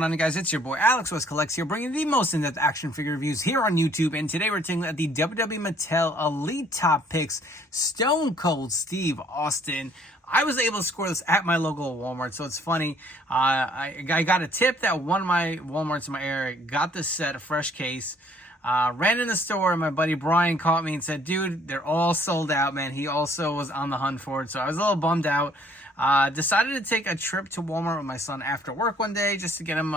going on, guys? It's your boy Alex West Collects here, bringing the most in-depth action figure reviews here on YouTube. And today we're taking at the WWE Mattel Elite Top Picks Stone Cold Steve Austin. I was able to score this at my local Walmart, so it's funny. I got a tip that one of my Walmarts in my area got this set, a fresh case. Ran in the store, and my buddy Brian caught me and said, dude, they're all sold out, man. He also was on the hunt for it, so I was a little bummed out. Decided to take a trip to Walmart with my son after work one day just to get him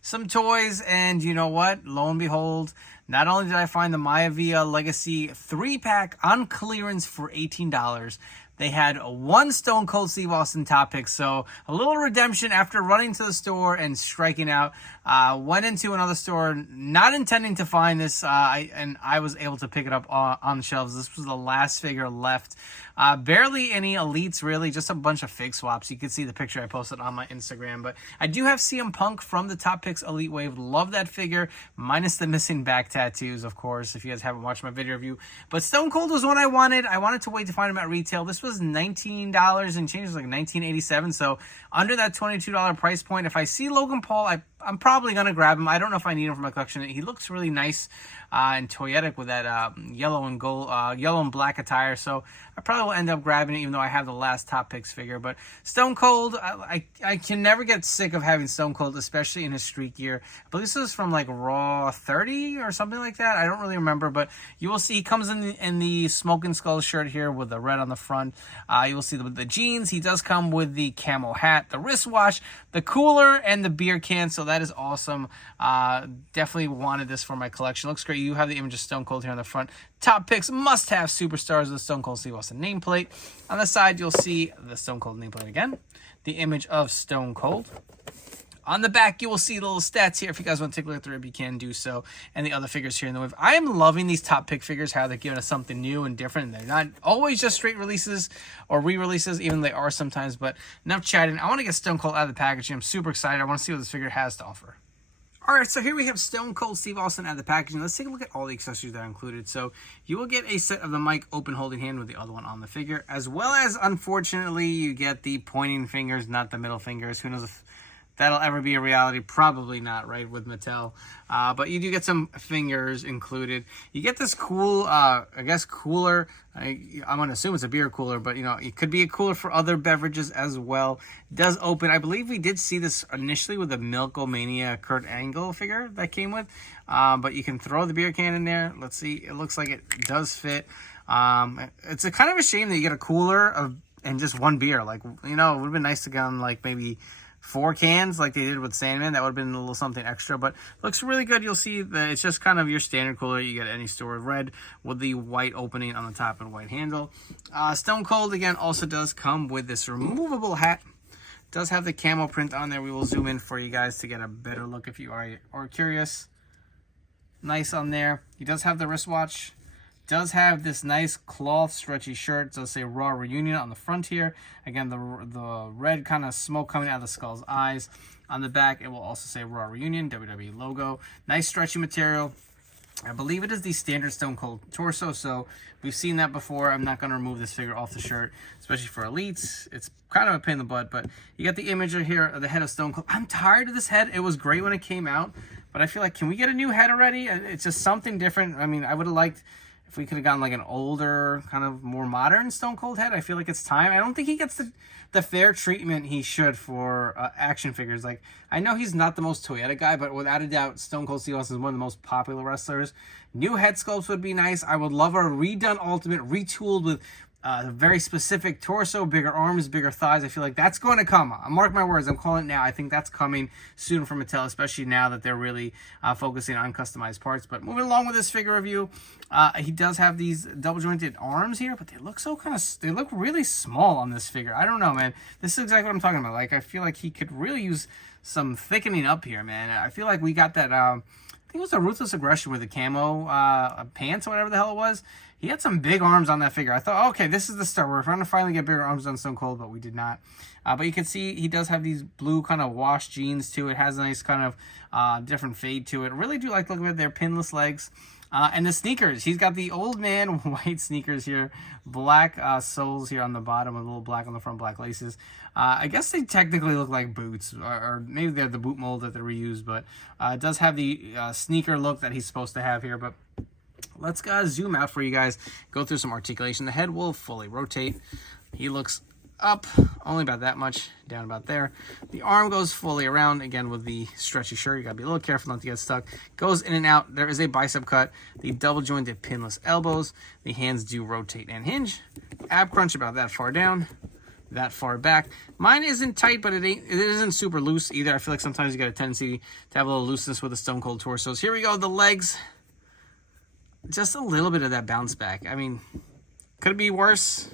some toys, and you know what? Lo and behold, not only did I find the Maya Villa Legacy 3-pack on clearance for $18, they had one Stone Cold Steve Austin top pick, so a little redemption after running to the store and striking out. Went into another store, not intending to find this, and I was able to pick it up on the shelves. This was the last figure left. Barely any elites, really, just a bunch of fig swaps. You can see the picture I posted on my Instagram, but I do have CM Punk from the Top Picks Elite Wave. Love that figure, minus the missing back tattoos, of course, if you guys haven't watched my video review. But Stone Cold was one I wanted. I wanted to wait to find him at retail. This was $19 and change, like $19.87, so under that $22 price point. If I see Logan Paul, I'm probably going to grab him. I don't know if I need him for my collection. He looks really nice and toyetic with that yellow and black attire, so I probably will end up grabbing it, even though I have the last Top Picks figure. But Stone Cold, I can never get sick of having Stone Cold, especially in his streak gear. I believe this is from like Raw 30 or something like that. I don't really remember, but you will see he comes in the Smoking Skull shirt here with the red on the front. You will see the jeans. He does come with the camo hat, the wristwatch, the cooler, and the beer can, so that is awesome. Definitely wanted this for my collection. Looks great. You have the image of Stone Cold here on the front. Top Picks must-have superstars of the Stone Cold Steve Austin nameplate. On the side, you'll see the Stone Cold nameplate again. The image of Stone Cold. On the back, you will see the little stats here. If you guys want to take a look at the rib, you can do so. And the other figures here in the wave. I am loving these Top Pick figures, how they're giving us something new and different. They're not always just straight releases or re-releases, even they are sometimes. But enough chatting. I want to get Stone Cold out of the packaging. I'm super excited. I want to see what this figure has to offer. Alright, so here we have Stone Cold Steve Austin out of the packaging. Let's take a look at all the accessories that are included. So you will get a set of the mic open holding hand with the other one on the figure, as well as, unfortunately, you get the pointing fingers, not the middle fingers. Who knows if that'll ever be a reality? Probably not, right, with Mattel. But you do get some fingers included. You get this cool, I guess, cooler. I'm going to assume it's a beer cooler, but, you know, it could be a cooler for other beverages as well. It does open. I believe we did see this initially with the Milkomania Kurt Angle figure that came with. But you can throw the beer can in there. Let's see. It looks like it does fit. It's a kind of a shame that you get a cooler and just one beer. Like, you know, it would have been nice to get on, like, maybe 4 cans like they did with Sandman. That would have been a little something extra, but looks really good. You'll see that it's just kind of your standard cooler you get at any store. Red with the white opening on the top and white handle. Stone Cold, again, also does come with this removable hat. Does have the camo print on there. We will zoom in for you guys to get a better look if you are curious. Nice on there. He does have the wristwatch. Does have this nice cloth stretchy shirt. It does say Raw Reunion on the front here. Again, the red kind of smoke coming out of the skull's eyes. On the back, it will also say Raw Reunion, WWE logo. Nice stretchy material. I believe it is the standard Stone Cold torso, so we've seen that before. I'm not going to remove this figure off the shirt, especially for elites. It's kind of a pain in the butt, but you got the image here of the head of Stone Cold. I'm tired of this head. It was great when it came out, but I feel like, can we get a new head already? It's just something different. I mean, I would have liked if we could have gotten like an older, kind of more modern Stone Cold head. I feel like it's time. I don't think he gets the fair treatment he should for action figures. Like, I know he's not the most Toyota guy, but without a doubt, Stone Cold Steve Austin is one of the most popular wrestlers. New head sculpts would be nice. I would love a redone Ultimate, retooled with very specific torso, bigger arms, bigger thighs. I feel like that's going to come. Mark my words, I'm calling it now. I think that's coming soon from Mattel, especially now that they're really focusing on customized parts. But moving along with this figure review, he does have these double jointed arms here, but they look they look really small on this figure. I don't know, man. This is exactly what I'm talking about. Like, I feel like he could really use some thickening up here, man. I feel like we got that, I think it was a Ruthless Aggression with the camo pants or whatever the hell it was. He had some big arms on that figure. I thought, okay, this is the start. We're trying to finally get bigger arms on Stone Cold, but we did not. But you can see he does have these blue kind of wash jeans too. It has a nice kind of different fade to it. Really do like looking at their pinless legs. And the sneakers, he's got the old man white sneakers here, black soles here on the bottom, a little black on the front, black laces. I guess they technically look like boots, or maybe they're the boot mold that they reused, but it does have the sneaker look that he's supposed to have here. But let's zoom out for you guys, go through some articulation. The head will fully rotate. He looks up only about that much, down about there. The arm goes fully around, again with the stretchy shirt. You gotta be a little careful not to get stuck. Goes in and out. There is a bicep cut, the double jointed pinless elbows. The hands do rotate and hinge. Ab crunch about that far down, that far back. Mine isn't tight, but it isn't super loose either. I feel like sometimes you got a tendency to have a little looseness with the Stone Cold torsos. Here we go, the legs. Just a little bit of that bounce back. I mean, could it be worse?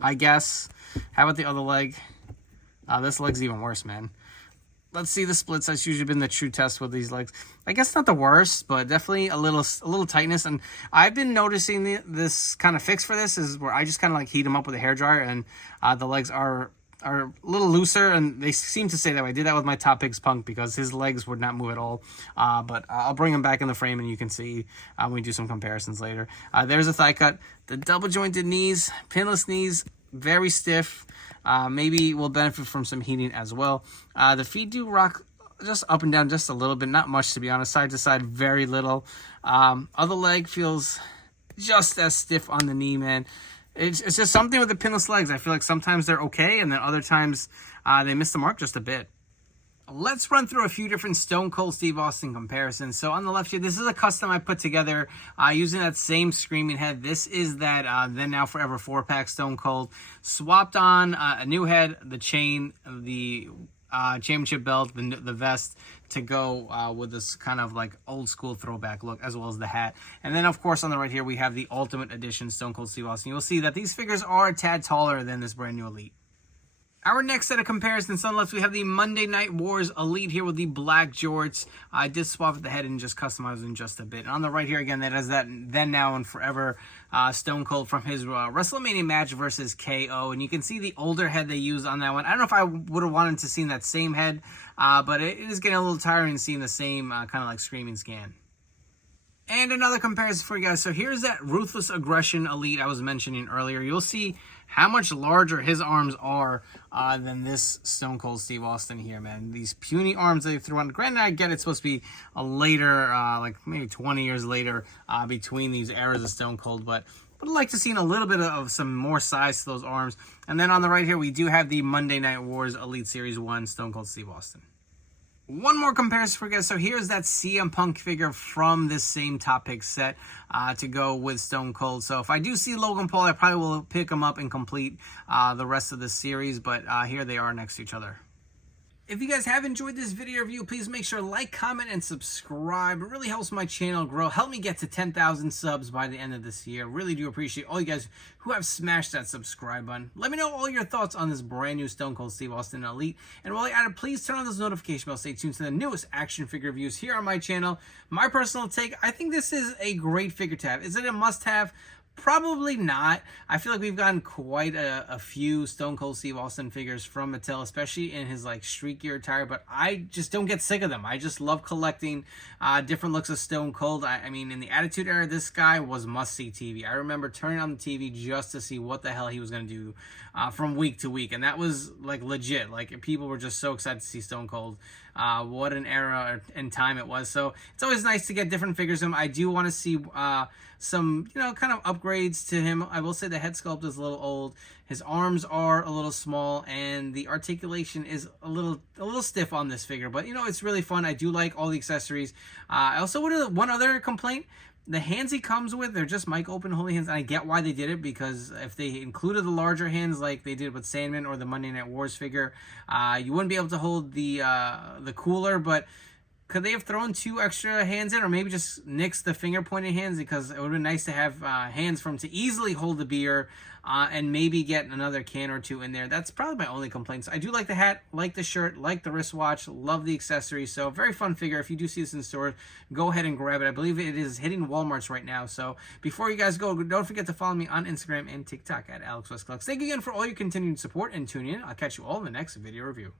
I guess. How about the other leg? This leg's even worse, man. Let's see the splits. That's usually been the true test with these legs. I guess not the worst, but definitely a little tightness. And I've been noticing this kind of fix for this is where I just kind of like heat them up with a hairdryer, and the legs are a little looser, and they seem to stay that way. I did that with my Top Pigs Punk because his legs would not move at all. But I'll bring him back in the frame, and you can see when we do some comparisons later. There's a thigh cut. The double jointed knees, pinless knees, very stiff. Maybe will benefit from some heating as well. The feet do rock just up and down just a little bit, not much to be honest, side to side, very little. Other leg feels just as stiff on the knee, man. It's just something with the pinless legs. I feel like sometimes they're okay, and then other times they miss the mark just a bit. Let's run through a few different Stone Cold Steve Austin comparisons. So on the left here, this is a custom I put together using that same screaming head. This is that Then Now Forever 4-pack Stone Cold. Swapped on a new head, the chain, the championship belt, the vest to go with this kind of like old school throwback look, as well as the hat. And then of course on the right here, we have the Ultimate Edition Stone Cold Steve Austin. You'll see that these figures are a tad taller than this brand new Elite. Our next set of comparisons on the left, we have the Monday Night Wars Elite here with the black jorts. I did swap the head and just customize them just a bit. And on the right here, again, that has that Then, Now, and Forever Stone Cold from his WrestleMania match versus KO. And you can see the older head they used on that one. I don't know if I would have wanted to see that same head, but it is getting a little tiring seeing the same kind of like screaming scan. And another comparison for you guys. So here's that Ruthless Aggression Elite I was mentioning earlier. You'll see how much larger his arms are than this Stone Cold Steve Austin here, man. These puny arms they threw on. Granted, I get it's supposed to be a later, like maybe 20 years later between these eras of Stone Cold, but I'd like to see a little bit of some more size to those arms. And then on the right here, we do have the Monday Night Wars Elite Series 1 Stone Cold Steve Austin. One more comparison for you guys. So here's that CM Punk figure from this same Top Pick set to go with Stone Cold. So if I do see Logan Paul, I probably will pick him up and complete the rest of the series. But here they are next to each other. If you guys have enjoyed this video review, please make sure to like, comment, and subscribe. It really helps my channel grow. Help me get to 10,000 subs by the end of this year. Really do appreciate all you guys who have smashed that subscribe button. Let me know all your thoughts on this brand new Stone Cold Steve Austin Elite. And while you're at it, please turn on those notification bells. Stay tuned to the newest action figure reviews here on my channel. My personal take, I think this is a great figure to have. Is it a must-have? Probably not. I feel like we've gotten quite a few Stone Cold Steve Austin figures from Mattel, especially in his like streakier attire, but I just don't get sick of them. I just love collecting different looks of Stone Cold. I mean, in the Attitude Era, this guy was must-see TV. I remember turning on the TV just to see what the hell he was going to do from week to week, and that was like legit. Like, people were just so excited to see Stone Cold. What an era and time it was. So it's always nice to get different figures of him. I do want to see some, kind of upgrades to him. I will say the head sculpt is a little old. His arms are a little small, and the articulation is a little stiff on this figure. But, it's really fun. I do like all the accessories. I also would one other complaint. The hands he comes with, they're just mic open holy hands, and I get why they did it, because if they included the larger hands like they did with Sandman or the Monday Night Wars figure, you wouldn't be able to hold the cooler. But could they have thrown 2 extra hands in, or maybe just nixed the finger pointing hands, because it would have been nice to have hands for him to easily hold the beer and maybe get another can or 2 in there. That's probably my only complaint. So I do like the hat, like the shirt, like the wristwatch, love the accessories. So very fun figure. If you do see this in store, go ahead and grab it. I believe it is hitting Walmart's right now. So before you guys go, don't forget to follow me on Instagram and TikTok at AlexWestCollects. Thank you again for all your continued support and tuning in. I'll catch you all in the next video review.